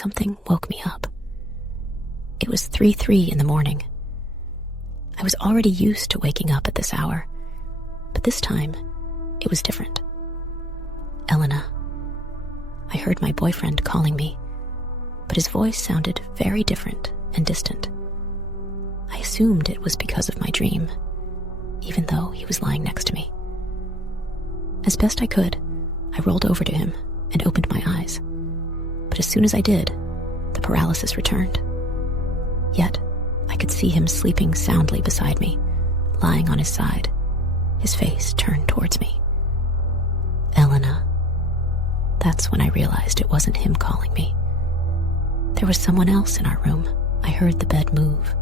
something woke me up. It was 3:03 in the morning. I was already used to waking up at this hour, but this time it was different. Elena. I heard my boyfriend calling me, but his voice sounded very different and distant. I assumed it was because of my dream, even though he was lying next to me. As best I could, I rolled over to him and opened my eyes. But as soon as I did, the paralysis returned. Yet, I could see him sleeping soundly beside me, lying on his side, his face turned towards me. Elena. That's when I realized it wasn't him calling me. There was someone else in our room. I heard the bed move.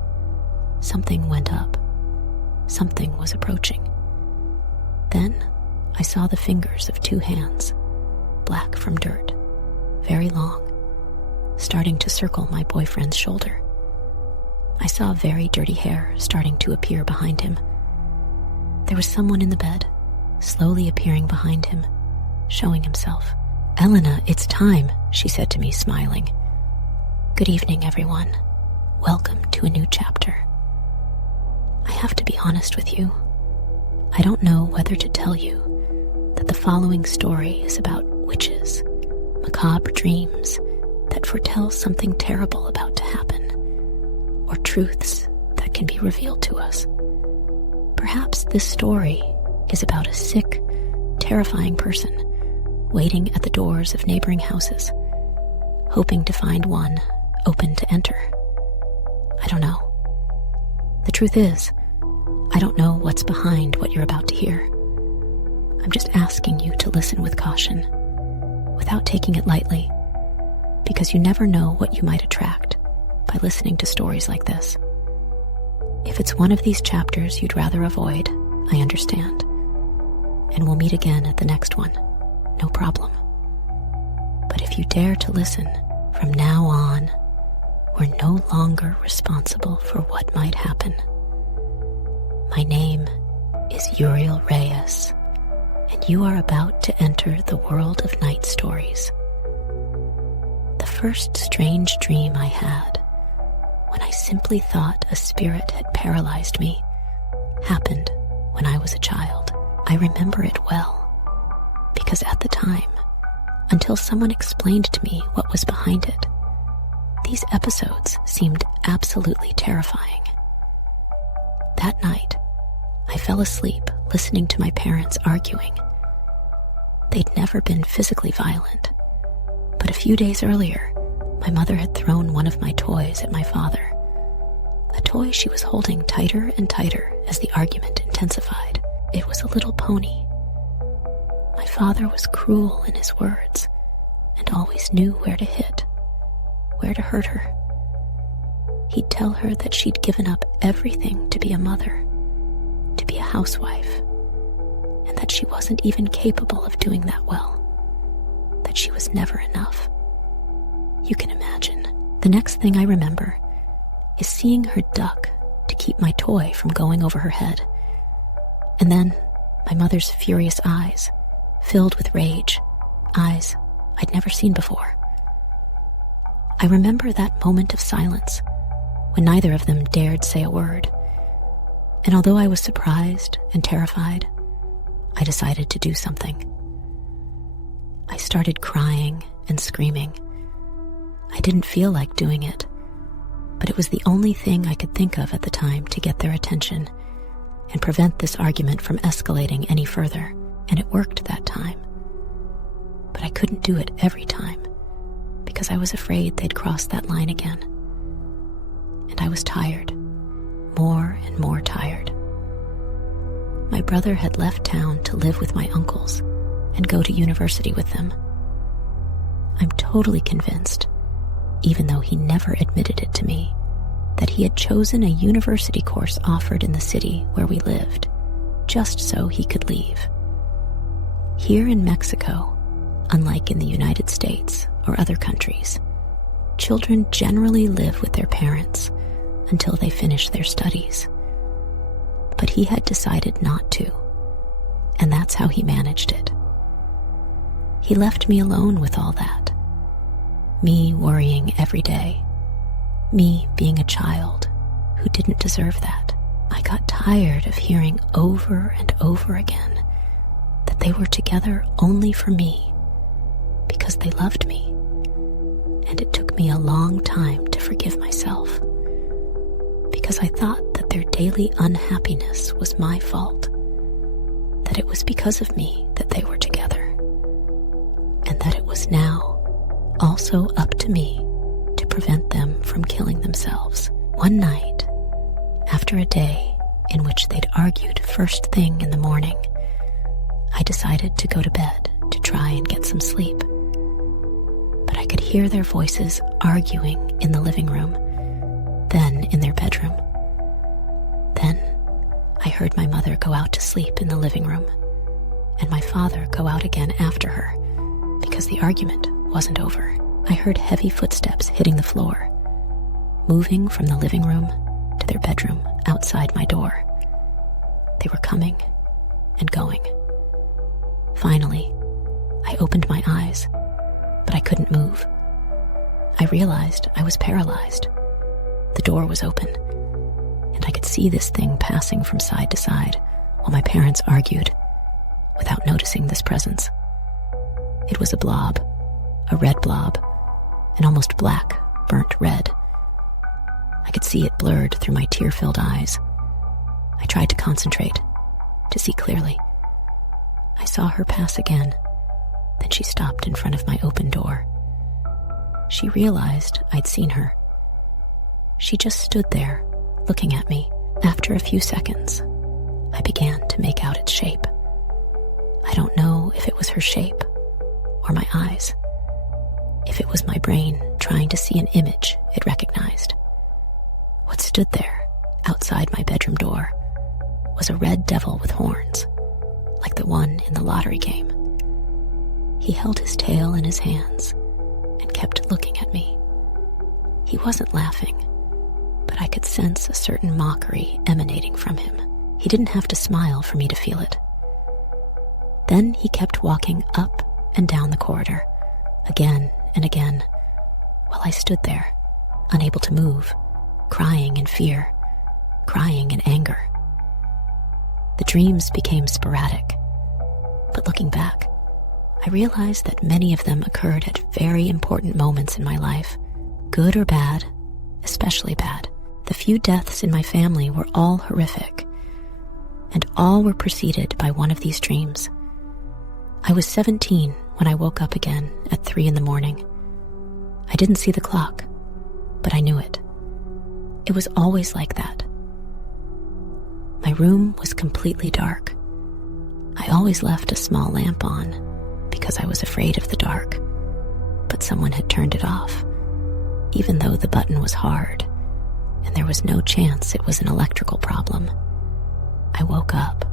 Something went up. Something was approaching. Then, I saw the fingers of 2 hands, black from dirt, very long, starting to circle my boyfriend's shoulder. I saw very dirty hair starting to appear behind him. There was someone in the bed, slowly appearing behind him, showing himself. "Elena, it's time," she said to me, smiling. "Good evening, everyone. Welcome to a new chapter." I have to be honest with you. I don't know whether to tell you that the following story is about witches, macabre dreams that foretell something terrible about to happen, or truths that can be revealed to us. Perhaps this story is about a sick, terrifying person waiting at the doors of neighboring houses, hoping to find one open to enter. I don't know. The truth is, I don't know what's behind what you're about to hear. I'm just asking you to listen with caution, without taking it lightly, because you never know what you might attract by listening to stories like this. If it's one of these chapters you'd rather avoid, I understand, and we'll meet again at the next one, no problem. But if you dare to listen, from now on, we're no longer responsible for what might happen. My name is Uriel Reyes, and you are about to enter the world of night stories. The first strange dream I had, when I simply thought a spirit had paralyzed me, happened when I was a child. I remember it well, because at the time, until someone explained to me what was behind it, these episodes seemed absolutely terrifying. That night, I fell asleep listening to my parents arguing. They'd never been physically violent, but a few days earlier, my mother had thrown one of my toys at my father, a toy she was holding tighter and tighter as the argument intensified. It was a little pony. My father was cruel in his words and always knew where to hit, where to hurt her. He'd tell her that she'd given up everything to be a mother, to be a housewife, and that she wasn't even capable of doing that well, that she was never enough. You can imagine. The next thing I remember is seeing her duck to keep my toy from going over her head, and then my mother's furious eyes, filled with rage, eyes I'd never seen before. I remember that moment of silence when neither of them dared say a word, and although I was surprised and terrified, I decided to do something. I started crying and screaming. I didn't feel like doing it, but it was the only thing I could think of at the time to get their attention and prevent this argument from escalating any further, and it worked that time. But I couldn't do it every time, because I was afraid they'd cross that line again. And I was tired, more and more tired. My brother had left town to live with my uncles and go to university with them. I'm totally convinced, even though he never admitted it to me, that he had chosen a university course offered in the city where we lived, just so he could leave. Here in Mexico, unlike in the United States or other countries, children generally live with their parents until they finish their studies. But he had decided not to, and that's how he managed it. He left me alone with all that, Me worrying every day. Me being a child who didn't deserve that. I got tired of hearing over and over again that they were together only for me because they loved me. And it took me a long time to forgive myself because I thought that their daily unhappiness was my fault, that it was because of me that they were together, and that it was now also up to me to prevent them from killing themselves. One night, after a day in which they'd argued first thing in the morning, I decided to go to bed to try and get some sleep. But I could hear their voices arguing in the living room, then in their bedroom. Then I heard my mother go out to sleep in the living room, and my father go out again after her because the argument wasn't over. I heard heavy footsteps hitting the floor, moving from the living room to their bedroom outside my door. They were coming and going. Finally, I opened my eyes, but I couldn't move. I realized I was paralyzed. The door was open, and I could see this thing passing from side to side while my parents argued without noticing this presence. It was a blob, a red blob, an almost black, burnt red. I could see it blurred through my tear-filled eyes. I tried to concentrate, to see clearly. I saw her pass again. Then she stopped in front of my open door. She realized I'd seen her. She just stood there, looking at me. After a few seconds, I began to make out its shape. I don't know if it was her shape or my eyes, if it was my brain trying to see an image it recognized. What stood there, outside my bedroom door, was a red devil with horns, like the one in the lottery game. He held his tail in his hands and kept looking at me. He wasn't laughing, but I could sense a certain mockery emanating from him. He didn't have to smile for me to feel it. Then he kept walking up and down the corridor, again and again, while I stood there, unable to move, crying in fear, crying in anger. The dreams became sporadic, but looking back, I realized that many of them occurred at very important moments in my life, good or bad, especially bad. The few deaths in my family were all horrific, and all were preceded by one of these dreams. I was 17 when I woke up again at 3 a.m. I didn't see the clock, but I knew it. It was always like that. My room was completely dark. I always left a small lamp on because I was afraid of the dark, but someone had turned it off, even though the button was hard and there was no chance it was an electrical problem. I woke up,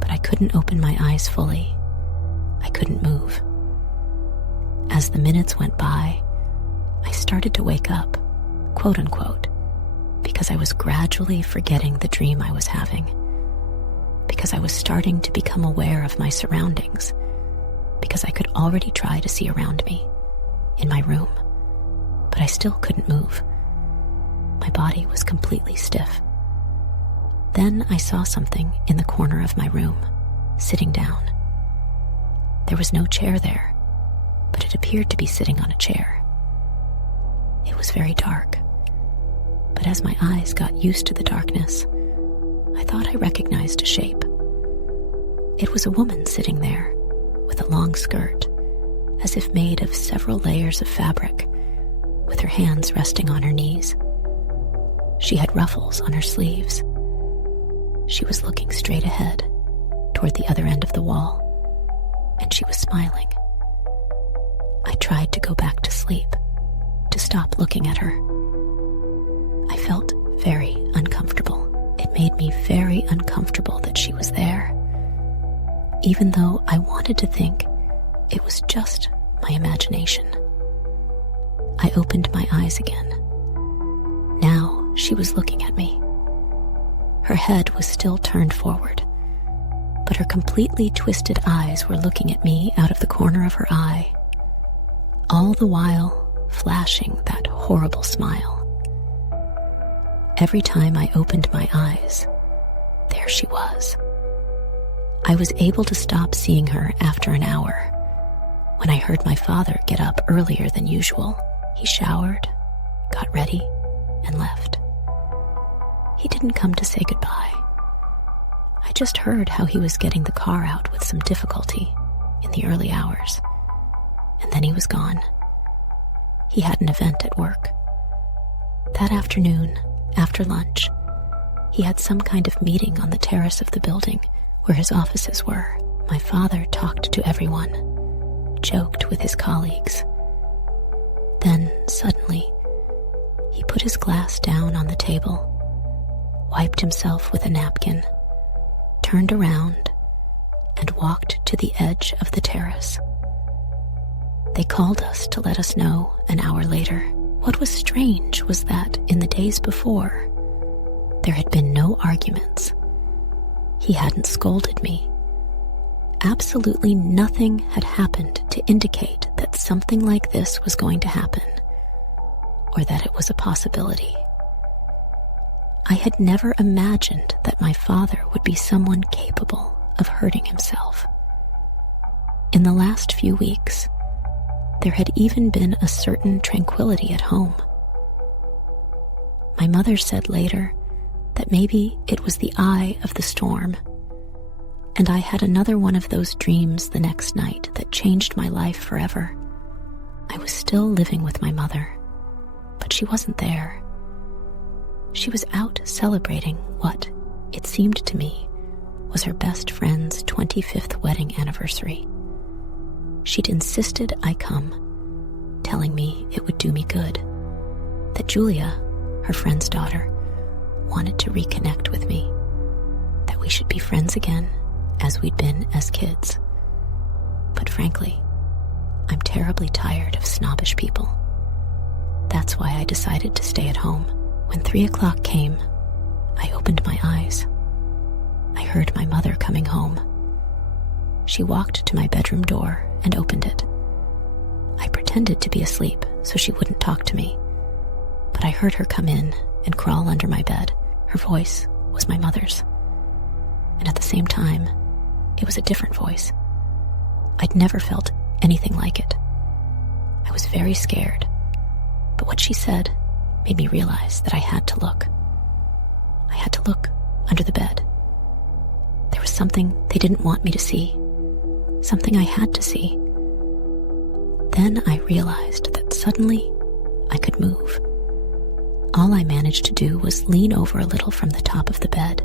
but I couldn't open my eyes fully. I couldn't move. As the minutes went by, I started to wake up, quote unquote, because I was gradually forgetting the dream I was having, because I was starting to become aware of my surroundings, because I could already try to see around me, in my room, but I still couldn't move. My body was completely stiff. Then I saw something in the corner of my room, sitting down. There was no chair there, but it appeared to be sitting on a chair. It was very dark, but as my eyes got used to the darkness, I thought I recognized a shape. It was a woman sitting there, with a long skirt, as if made of several layers of fabric, with her hands resting on her knees. She had ruffles on her sleeves. She was looking straight ahead, toward the other end of the wall, and she was smiling. I tried to go back to sleep, to stop looking at her. I felt very uncomfortable. It made me very uncomfortable that she was there, even though I wanted to think it was just my imagination. I opened my eyes again. Now she was looking at me. Her head was still turned forward, but her completely twisted eyes were looking at me out of the corner of her eye. All the while, flashing that horrible smile. Every time I opened my eyes, there she was. I was able to stop seeing her after an hour, when I heard my father get up earlier than usual. He showered, got ready, and left. He didn't come to say goodbye. I just heard how he was getting the car out with some difficulty in the early hours, and then he was gone. He had an event at work. That afternoon, after lunch, he had some kind of meeting on the terrace of the building where his offices were. My father talked to everyone, joked with his colleagues. Then, suddenly, he put his glass down on the table, wiped himself with a napkin, turned around, and walked to the edge of the terrace. They called us to let us know an hour later. What was strange was that in the days before, there had been no arguments. He hadn't scolded me. Absolutely nothing had happened to indicate that something like this was going to happen, or that it was a possibility. I had never imagined that my father would be someone capable of hurting himself. In the last few weeks, there had even been a certain tranquility at home. My mother said later that maybe it was the eye of the storm, and I had another one of those dreams the next night that changed my life forever. I was still living with my mother, but she wasn't there. She was out celebrating what, it seemed to me, was her best friend's 25th wedding anniversary. She'd insisted I come, telling me it would do me good, that Julia, her friend's daughter, wanted to reconnect with me, that we should be friends again as we'd been as kids. But frankly, I'm terribly tired of snobbish people. That's why I decided to stay at home. When 3 o'clock came, I opened my eyes. I heard my mother coming home. She walked to my bedroom door and opened it. I pretended to be asleep so she wouldn't talk to me, but I heard her come in and crawl under my bed. Her voice was my mother's, and at the same time, it was a different voice. I'd never felt anything like it. I was very scared, but what she said made me realize that I had to look. I had to look under the bed. There was something they didn't want me to see, something I had to see. Then I realized that suddenly I could move. All I managed to do was lean over a little from the top of the bed,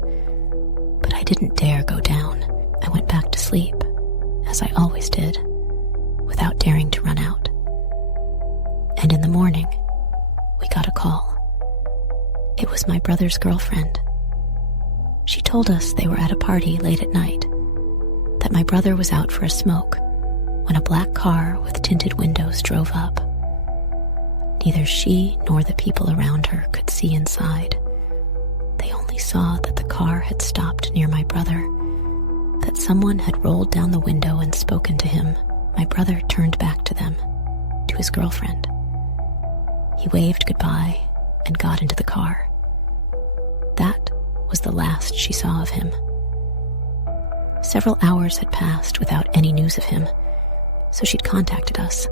but I didn't dare go down. I went back to sleep, as I always did, without daring to run out. And in the morning, we got a call. It was my brother's girlfriend. She told us they were at a party late at night, that my brother was out for a smoke when a black car with tinted windows drove up. Neither she nor the people around her could see inside. They only saw that the car had stopped near my brother, that someone had rolled down the window and spoken to him. My brother turned back to them, to his girlfriend. He waved goodbye and got into the car. That was the last she saw of him. Several hours had passed without any news of him, so she'd contacted us,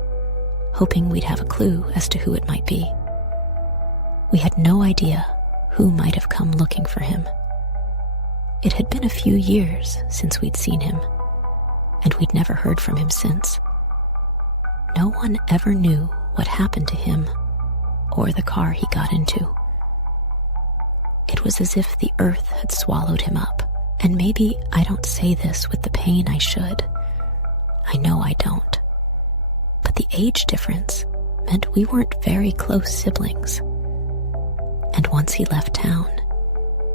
hoping we'd have a clue as to who it might be. We had no idea who might have come looking for him. It had been a few years since we'd seen him, and we'd never heard from him since. No one ever knew what happened to him or the car he got into. It was as if the earth had swallowed him up. And maybe I don't say this with the pain I should. I know I don't. But the age difference meant we weren't very close siblings. And once he left town,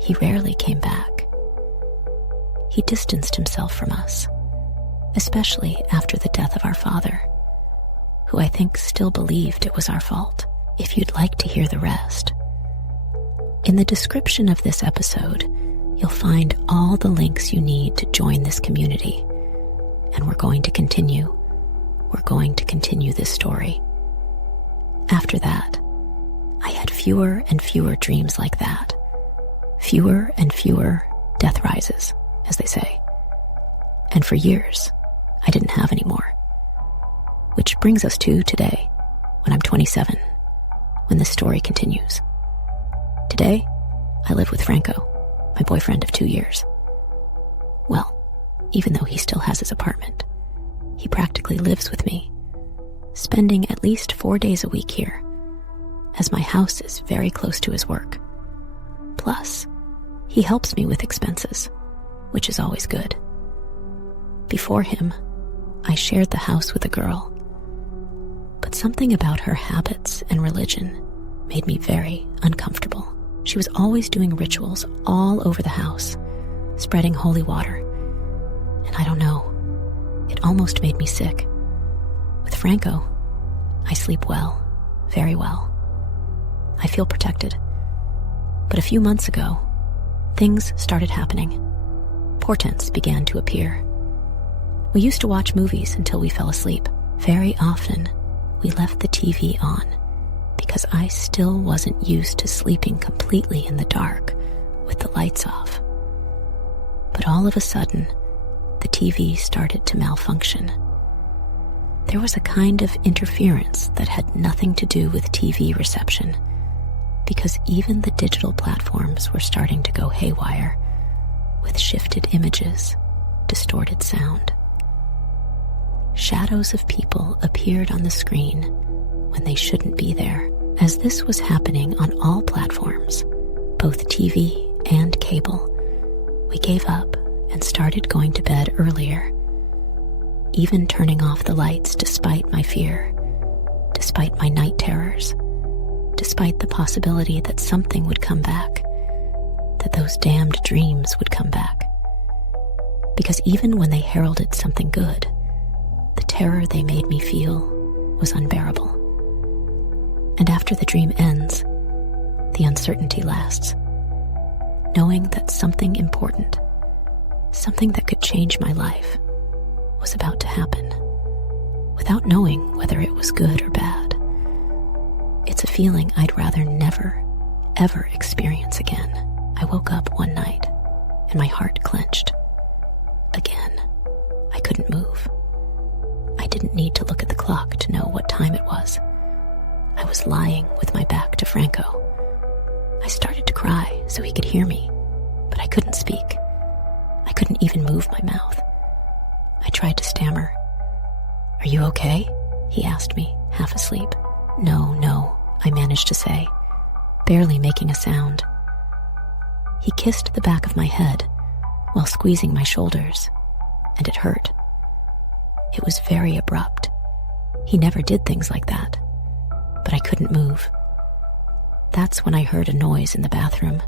he rarely came back. He distanced himself from us, especially after the death of our father, who I think still believed it was our fault. If you'd like to hear the rest, in the description of this episode, you'll find all the links you need to join this community. And we're going to continue this story. After that, I had fewer and fewer dreams like that. Fewer and fewer death rises, as they say. And for years, I didn't have any more. Which brings us to today, when I'm 27, when this story continues. Today, I live with Franco, my boyfriend of 2 years. Well, even though he still has his apartment, he practically lives with me, spending at least 4 days a week here, as my house is very close to his work. Plus, he helps me with expenses, which is always good. Before him, I shared the house with a girl, but something about her habits and religion made me very uncomfortable. She was always doing rituals all over the house, spreading holy water, and I don't know, it almost made me sick. With Franco, I sleep well, very well. I feel protected. But a few months ago, things started happening. Portents began to appear. We used to watch movies until we fell asleep. Very often, we left the TV on because I still wasn't used to sleeping completely in the dark with the lights off. But all of a sudden, the TV started to malfunction. There was a kind of interference that had nothing to do with TV reception, because even the digital platforms were starting to go haywire with shifted images, distorted sound. Shadows of people appeared on the screen when they shouldn't be there. As this was happening on all platforms, both TV and cable, we gave up and started going to bed earlier, even turning off the lights despite my fear, despite my night terrors, despite the possibility that something would come back, that those damned dreams would come back. Because even when they heralded something good, the terror they made me feel was unbearable. And after the dream ends, the uncertainty lasts. Knowing that something important, something that could change my life, was about to happen, without knowing whether it was good or bad. It's a feeling I'd rather never, ever experience again. I woke up one night, and my heart clenched. Again, I couldn't move. I didn't need to look at the clock to know what time it was. I was lying with my back to Franco. I started to cry so he could hear me, but I couldn't speak. I couldn't even move my mouth. I tried to stammer. "Are you okay?" he asked me, half asleep. No, I managed to say, barely making a sound. He kissed the back of my head while squeezing my shoulders, and it hurt. It was very abrupt. He never did things like that, but I couldn't move. That's when I heard a noise in the bathroom.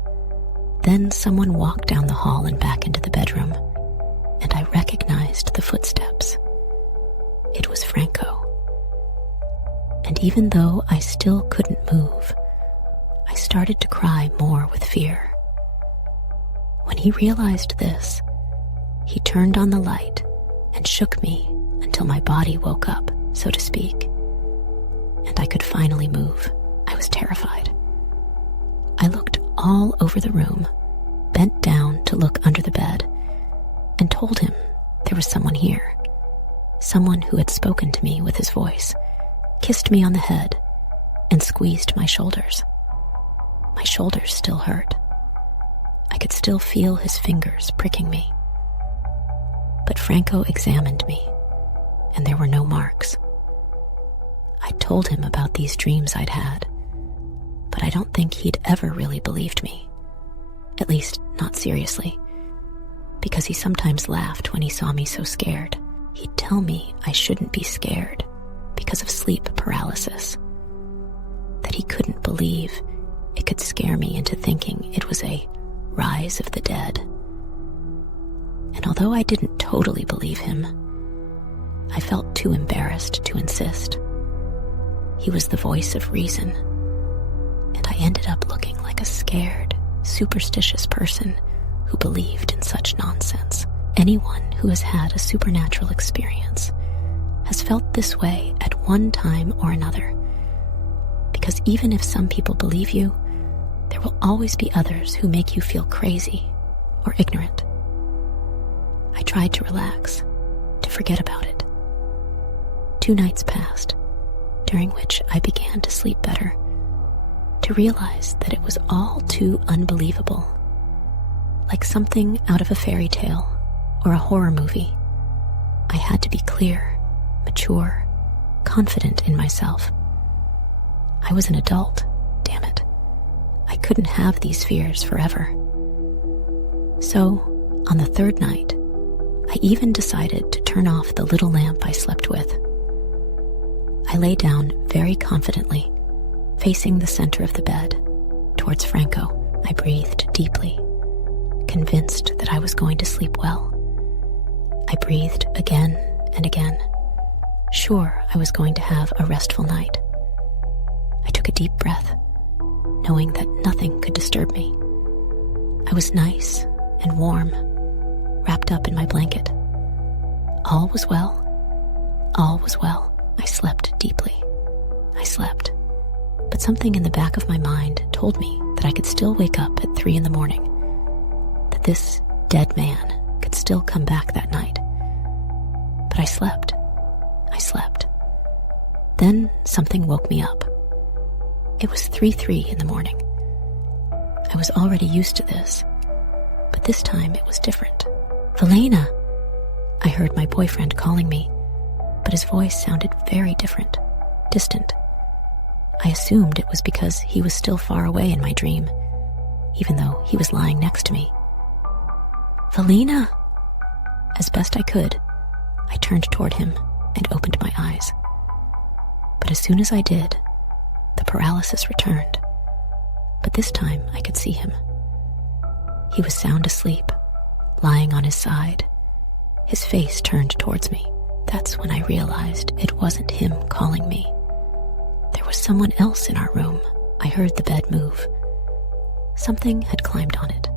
Then someone walked down the hall and back into the bedroom, and I recognized the footsteps. It was Franco. And even though I still couldn't move, I started to cry more with fear. When he realized this, he turned on the light and shook me until my body woke up, so to speak, and I could finally move. I was terrified. I looked all over the room, bent down to look under the bed, and told him there was someone here, someone who had spoken to me with his voice, kissed me on the head, and squeezed my shoulders. My shoulders still hurt. I could still feel his fingers pricking me. But Franco examined me, and there were no marks. I told him about these dreams I'd had, but I don't think he'd ever really believed me. At least, not seriously, because he sometimes laughed when he saw me so scared. He'd tell me I shouldn't be scared because of sleep paralysis, that he couldn't believe it could scare me into thinking it was a rise of the dead. And although I didn't totally believe him, I felt too embarrassed to insist. He was the voice of reason, and I ended up looking like a scared, superstitious person who believed in such nonsense. Anyone who has had a supernatural experience has felt this way at one time or another. Because even if some people believe you, there will always be others who make you feel crazy or ignorant. I tried to relax, to forget about it. 2 nights passed, during which I began to sleep better, to realize that it was all too unbelievable, like something out of a fairy tale or a horror movie. I had to be clear, mature, confident in myself. I was an adult, damn it. I couldn't have these fears forever. So, on the 3rd night, I even decided to turn off the little lamp I slept with. I lay down very confidently, facing the center of the bed, towards Franco. I breathed deeply, convinced that I was going to sleep well. I breathed again and again, sure I was going to have a restful night. I took a deep breath, knowing that nothing could disturb me. I was nice and warm, wrapped up in my blanket. All was well. All was well. I slept deeply. I slept. But something in the back of my mind told me that I could still wake up at 3 a.m, that this dead man could still come back that night. But I slept. I slept. Then something woke me up. It was 3:03 in the morning. I was already used to this, but this time it was different. Elena! I heard my boyfriend calling me, but his voice sounded very different, distant. I assumed it was because he was still far away in my dream, even though he was lying next to me. Elena! As best I could, I turned toward him and opened my eyes. But as soon as I did, the paralysis returned, but this time I could see him. He was sound asleep, lying on his side, his face turned towards me. That's when I realized it wasn't him calling me. There was someone else in our room. I heard the bed move. Something had climbed on it.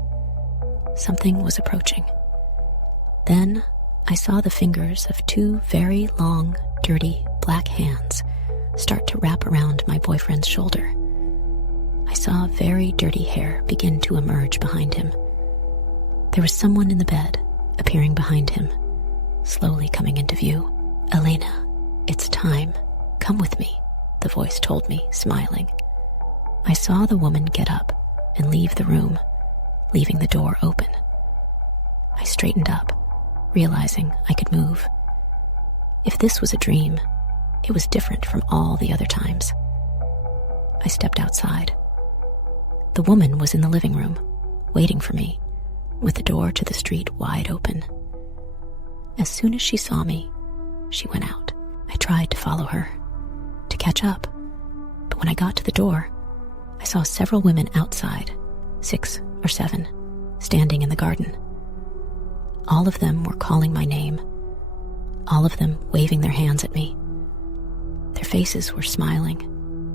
Something was approaching. Then I saw the fingers of 2 very long, dirty, black hands start to wrap around my boyfriend's shoulder. I saw very dirty hair begin to emerge behind him. There was someone in the bed, appearing behind him, slowly coming into view. Elena, it's time. Come with me, the voice told me, smiling. I saw the woman get up and leave the room, leaving the door open. I straightened up, realizing I could move. If this was a dream, it was different from all the other times. I stepped outside. The woman was in the living room, waiting for me, with the door to the street wide open. As soon as she saw me, she went out. I tried to follow her, to catch up, but when I got to the door, I saw several women outside, 6 or 7, standing in the garden. All of them were calling my name, all of them waving their hands at me. Their faces were smiling,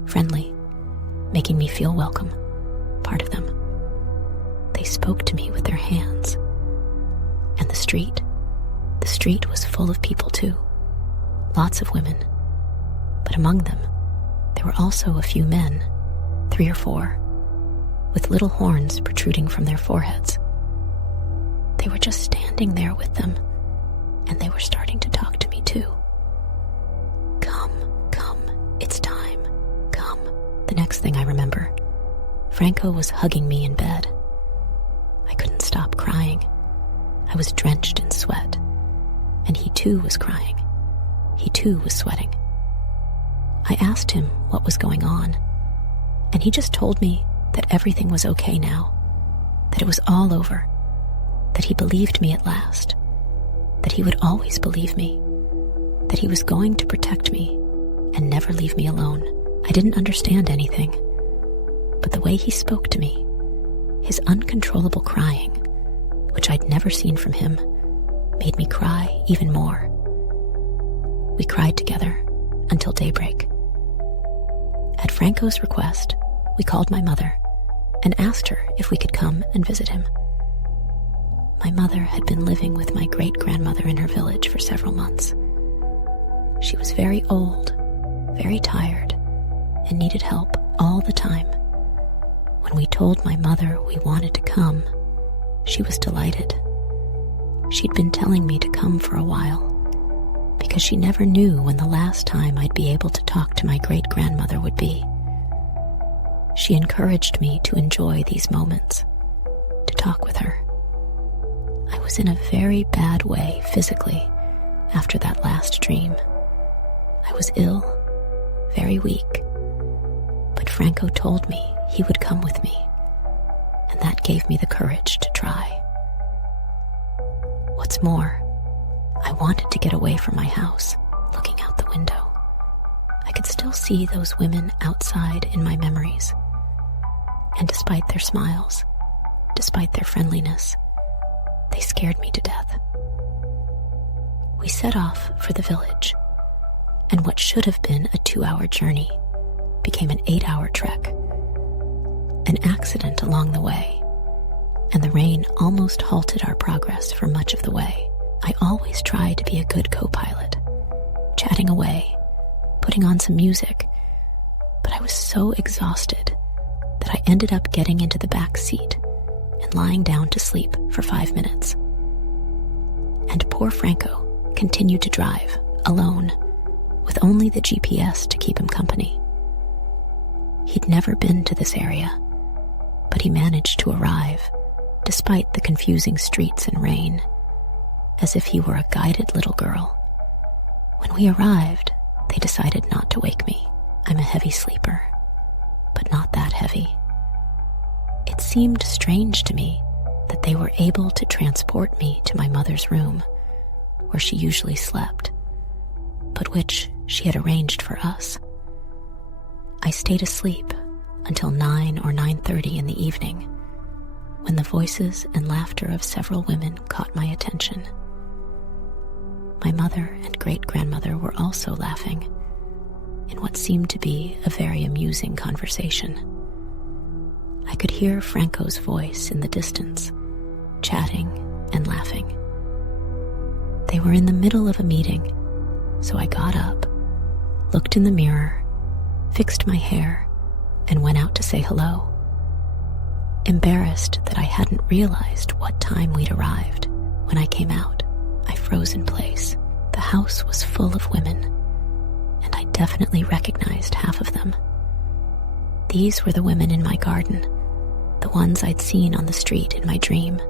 friendly, making me feel welcome, part of them. They spoke to me with their hands. And the street was full of people too, lots of women. But among them, there were also a few men, 3 or 4, with little horns protruding from their foreheads. They were just standing there with them, and they were starting to talk to me too. Come, it's time, come. The next thing I remember, Franco was hugging me in bed. I couldn't stop crying. I was drenched in sweat, and he too was crying. He too was sweating. I asked him what was going on, and he just told me that everything was okay now, that it was all over, that he believed me at last, that he would always believe me, that he was going to protect me and never leave me alone. I didn't understand anything, but the way he spoke to me, his uncontrollable crying, which I'd never seen from him, made me cry even more. We cried together until daybreak. At Franco's request, we called my mother and asked her if we could come and visit him. My mother had been living with my great-grandmother in her village for several months. She was very old, very tired, and needed help all the time. When we told my mother we wanted to come, she was delighted. She'd been telling me to come for a while, because she never knew when the last time I'd be able to talk to my great-grandmother would be. She encouraged me to enjoy these moments, to talk with her. I was in a very bad way physically after that last dream. I was ill, very weak, but Franco told me he would come with me, and that gave me the courage to try. What's more, I wanted to get away from my house, looking out the window. I could still see those women outside in my memories, and despite their smiles, despite their friendliness, they scared me to death. We set off for the village, and what should have been a 2-hour journey became an 8-hour trek. An accident along the way, and the rain almost halted our progress for much of the way. I always try to be a good co-pilot, chatting away, putting on some music, but I was so exhausted that I ended up getting into the back seat and lying down to sleep for 5 minutes. And poor Franco continued to drive, alone, with only the GPS to keep him company. He'd never been to this area, but he managed to arrive, despite the confusing streets and rain, as if he were a guided little girl. When we arrived, they decided not to wake me. I'm a heavy sleeper, but not that heavy. It seemed strange to me that they were able to transport me to my mother's room, where she usually slept, but which she had arranged for us. I stayed asleep until 9 or 9:30 in the evening, when the voices and laughter of several women caught my attention. My mother and great-grandmother were also laughing in what seemed to be a very amusing conversation. I could hear Franco's voice in the distance, chatting and laughing. They were in the middle of a meeting, so I got up, looked in the mirror, fixed my hair, and went out to say hello. Embarrassed that I hadn't realized what time we'd arrived, when I came out, I froze in place. The house was full of women, and I definitely recognized half of them. These were the women in my garden, the ones I'd seen on the street in my dream.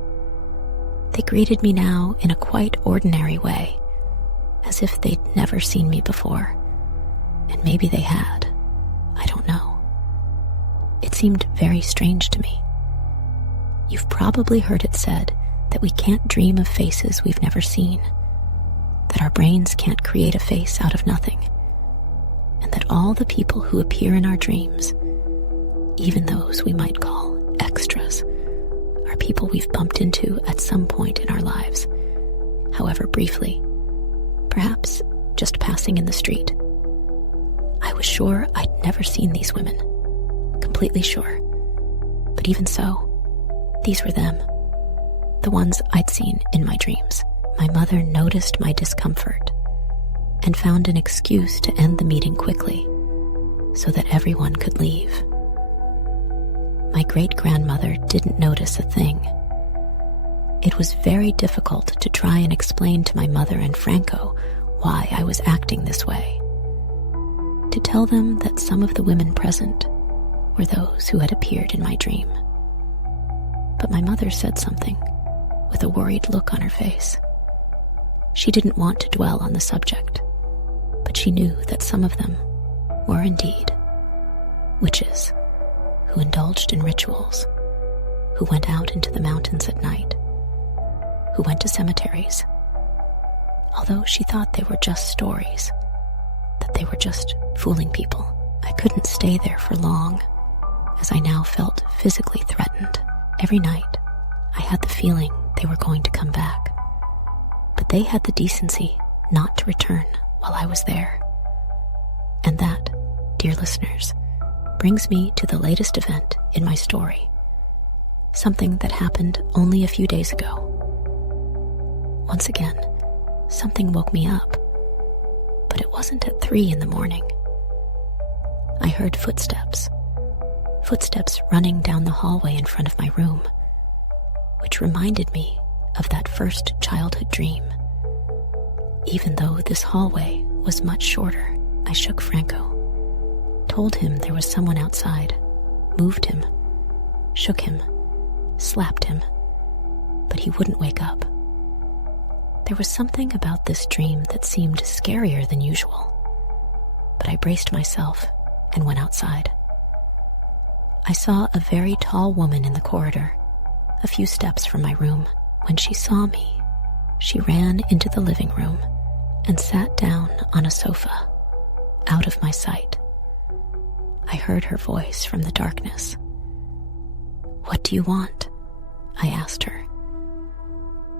They greeted me now in a quite ordinary way, as if they'd never seen me before. And maybe they had. I don't know. It seemed very strange to me. You've probably heard it said that we can't dream of faces we've never seen, that our brains can't create a face out of nothing, and that all the people who appear in our dreams, even those we might call extras, are people we've bumped into at some point in our lives, however briefly, perhaps just passing in the street. I was sure I'd never seen these women, completely sure, but even so, these were them, the ones I'd seen in my dreams. My mother noticed my discomfort and found an excuse to end the meeting quickly so that everyone could leave. My great-grandmother didn't notice a thing. It was very difficult to try and explain to my mother and Franco why I was acting this way, to tell them that some of the women present were those who had appeared in my dream. But my mother said something, with a worried look on her face. She didn't want to dwell on the subject, but she knew that some of them were indeed witches who indulged in rituals, who went out into the mountains at night, who went to cemeteries. Although she thought they were just stories, that they were just fooling people, I couldn't stay there for long, as I now felt physically threatened. Every night, I had the feeling they were going to come back, but they had the decency not to return while I was there. And that, dear listeners, brings me to the latest event in my story, something that happened only a few days ago. Once again, something woke me up, but it wasn't at 3 in the morning. I heard footsteps, footsteps running down the hallway in front of my room, which reminded me of that first childhood dream. Even though this hallway was much shorter, I shook Franco, told him there was someone outside, moved him, shook him, slapped him, but he wouldn't wake up. There was something about this dream that seemed scarier than usual, but I braced myself and went outside. I saw a very tall woman in the corridor, a few steps from my room. When she saw me, she ran into the living room and sat down on a sofa, out of my sight. I heard her voice from the darkness. "What do you want?" I asked her.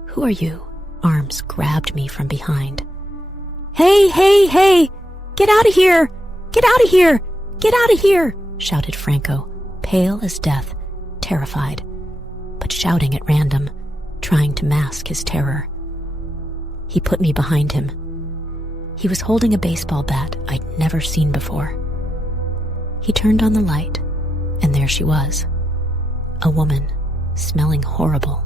"Who are you?" Arms grabbed me from behind. "Hey, hey, hey! Get out of here! Get out of here! Get out of here!" shouted Franco, pale as death, terrified, but shouting at random, trying to mask his terror. He put me behind him. He was holding a baseball bat I'd never seen before. He turned on the light, and there she was, a woman, smelling horrible,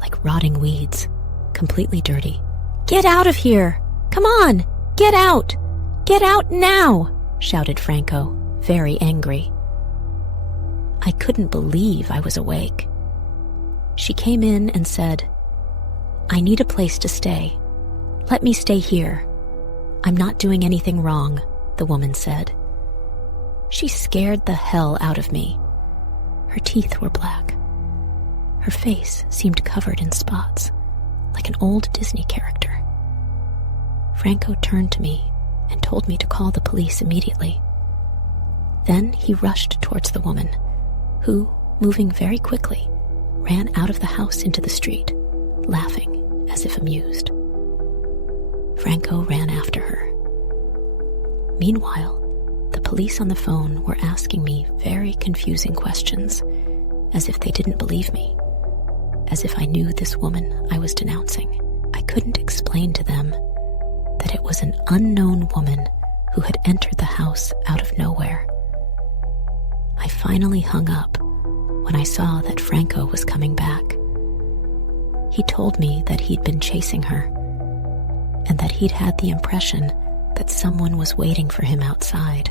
like rotting weeds, completely dirty. "Get out of here! Come on! Get out! Get out now!" shouted Franco, very angry. I couldn't believe I was awake. She came in and said, "I need a place to stay. Let me stay here. I'm not doing anything wrong," the woman said. She scared the hell out of me. Her teeth were black. Her face seemed covered in spots, like an old Disney character. Franco turned to me and told me to call the police immediately. Then he rushed towards the woman, who, moving very quickly, ran out of the house into the street, laughing as if amused. Franco ran after her. Meanwhile, the police on the phone were asking me very confusing questions, as if they didn't believe me, as if I knew this woman I was denouncing. I couldn't explain to them that it was an unknown woman who had entered the house out of nowhere. I finally hung up when I saw that Franco was coming back. He told me that he'd been chasing her, and that he'd had the impression that someone was waiting for him outside.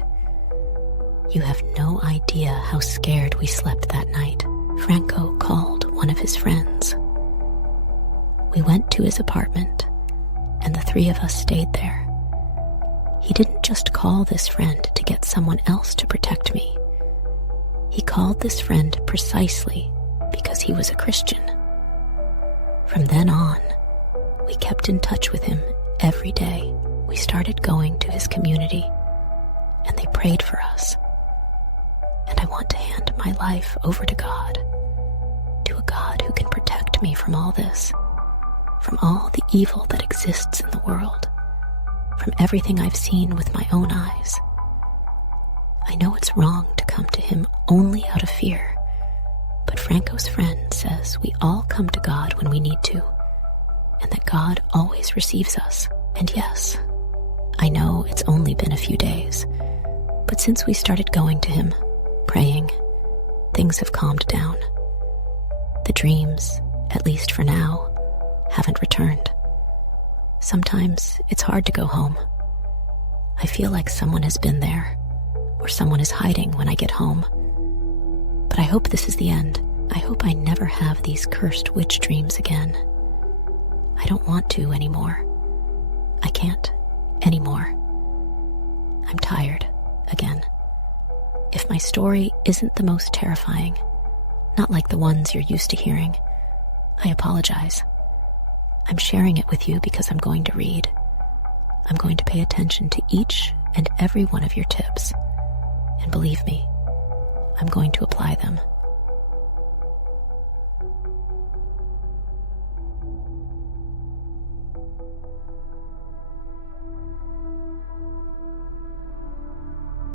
You have no idea how scared we slept that night. Franco called one of his friends. We went to his apartment, and the three of us stayed there. He didn't just call this friend to get someone else to protect me. He called this friend precisely because he was a Christian. From then on, we kept in touch with him every day. We started going to his community, and they prayed for us. And I want to hand my life over to God, to a God who can protect me from all this, from all the evil that exists in the world, from everything I've seen with my own eyes. I know it's wrong to come to him only out of fear, but Franco's friend says we all come to God when we need to, and that God always receives us. And yes, I know it's only been a few days, but since we started going to him, praying, things have calmed down. The dreams, at least for now, haven't returned. Sometimes it's hard to go home. I feel like someone has been there, or someone is hiding when I get home. But I hope this is the end. I hope I never have these cursed witch dreams again. I don't want to anymore. I can't anymore. I'm tired again. If my story isn't the most terrifying, not like the ones you're used to hearing, I apologize. I'm sharing it with you because I'm going to read. I'm going to pay attention to each and every one of your tips. And believe me, I'm going to apply them.